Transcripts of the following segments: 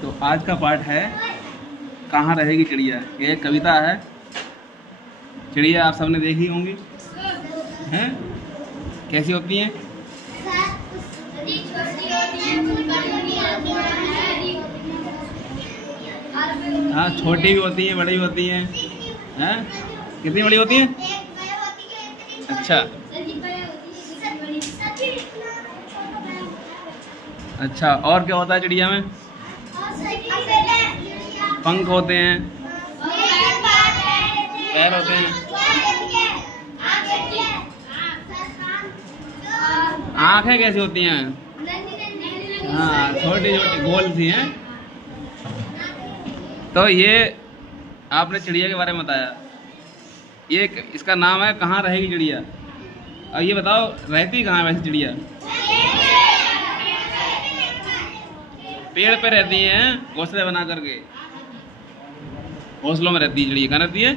तो आज का पाठ है कहाँ रहेगी चिड़िया। ये एक कविता है। चिड़िया आप सबने देखी होंगी, हैं? कैसी होती हैं? हाँ, छोटी भी होती हैं, बड़ी भी होती हैं। हैं? कितनी बड़ी होती हैं? अच्छा अच्छा, और क्या होता है चिड़िया में? पंख होते हैं, पैर होते हैं, आँखें कैसी होती हैं? हाँ, छोटी छोटी गोल सी हैं। तो ये आपने चिड़िया के बारे में बताया। ये इसका नाम है कहाँ रहेगी चिड़िया। अब ये बताओ, रहती कहाँ है वैसे चिड़िया? पेड़ पे रहती हैं, घोंसले बना करके। घोंसलों में रहती है चिड़िया। कहाँ रहती है?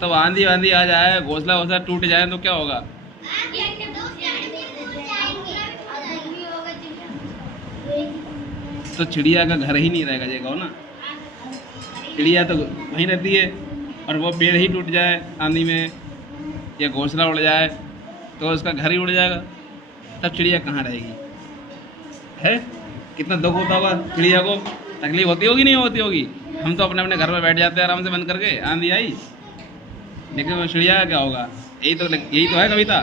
तो आंधी आंधी आ जाए, घोंसला घोंसला टूट जाए तो क्या होगा? तो चिड़िया का घर ही नहीं रहेगा, जगह ना। चिड़िया तो वहीं रहती है, और वो पेड़ ही टूट जाए आंधी में या घोंसला उड़ जाए तो उसका घर ही उड़ जाएगा। तब चिड़िया कहाँ रहेगी? है कितना दुख होता होगा चिड़िया को, तकलीफ होती होगी नहीं होती होगी? हम तो अपने अपने घर में बैठ जाते हैं आराम से बंद करके, आंधी आई, लेकिन चिड़िया का क्या होगा? यही तो है कविता,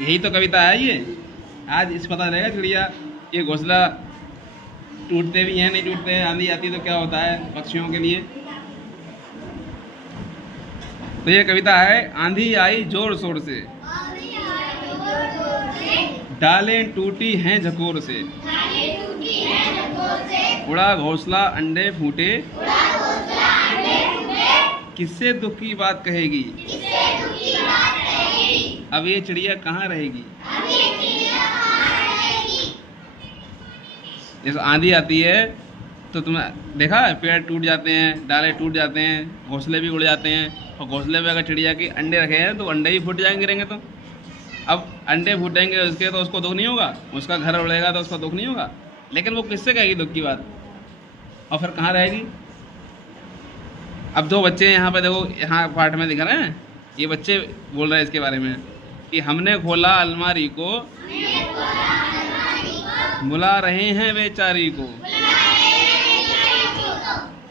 यही तो कविता है ये। आज इस पता रहेगा चिड़िया ये घोंसला टूटते भी हैं, नहीं टूटते हैं, आंधी आती तो क्या होता है पक्षियों के लिए। तो ये कविता है। आंधी आई जोर शोर से, डालें टूटी हैं झकोर से, उड़ा घोंसला अंडे फूटे, किससे दुख की बात कहेगी, अब ये चिड़िया कहाँ रहेगी। जैसे आंधी आती है तो तुमने देखा है, पेड़ टूट जाते हैं, डाले टूट जाते हैं, घोंसले भी उड़ जाते हैं। और घोंसले में अगर चिड़िया के अंडे रखे हैं तो अंडे ही फूट जाएंगे, गिरेंगे तो। अब अंडे फूटेंगे उसके तो उसको दुख नहीं होगा, उसका घर उड़ेगा तो उसका दुख नहीं होगा। लेकिन वो किससे कहेगी दुख की बात? और फिर कहाँ रहेगी? अब दो बच्चे यहाँ पे देखो, यहाँ पाठ में दिख रहे हैं, ये बच्चे बोल रहे हैं इसके बारे में कि हमने खोला अलमारी को, बुला रहे हैं बेचारी को,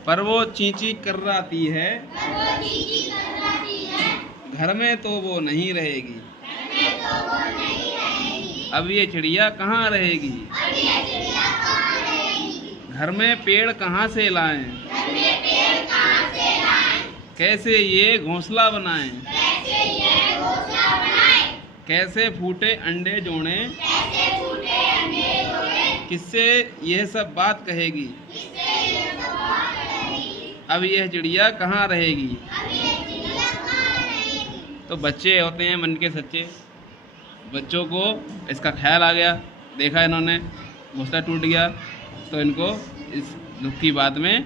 पर वो चींची कर्राती है, घर में तो वो नहीं रहेगी, अब ये चिड़िया कहाँ रहेगी। घर में पेड़ कहाँ से लाएं, कैसे ये घोंसला बनाएं, कैसे फूटे अंडे जोड़े, किससे यह सब बात कहेगी, अब यह चिड़िया कहाँ रहेगी। तो बच्चे होते हैं मन के सच्चे, बच्चों को इसका ख्याल आ गया, देखा इन्होंने घोंसला टूट गया तो इनको इस दुख की बात में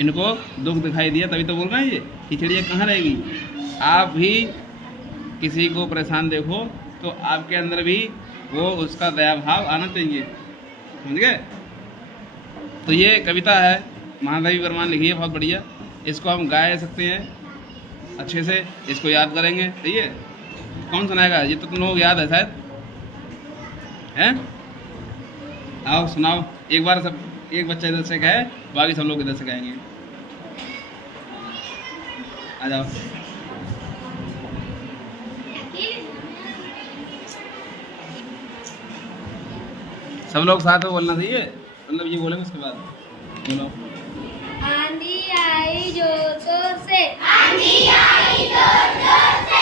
इनको दुख दिखाई दिया, तभी तो बोल रहे हैं ये कि चिड़िया कहाँ रहेगी। आप भी किसी को परेशान देखो तो आपके अंदर भी वो उसका दया भाव आना चाहिए, समझ गए। तो ये कविता है, महादेवी वर्मा लिखी है, बहुत बढ़िया। इसको हम गा सकते हैं अच्छे से, इसको याद करेंगे। सही है, कौन सुनाएगा? ये तो तुम लोगों को याद है शायद, हैं? आओ सुनाओ एक बार, सब एक बच्चा इधर से गाए, बाकी सब लोग इधर से गाएंगे। आ जाओ। सब लोग साथ में बोलना चाहिए, मतलब ये बोलेंगे उसके बाद बोलो। आंधी आई जोर जोर से, आंधी आई जोर जोर से,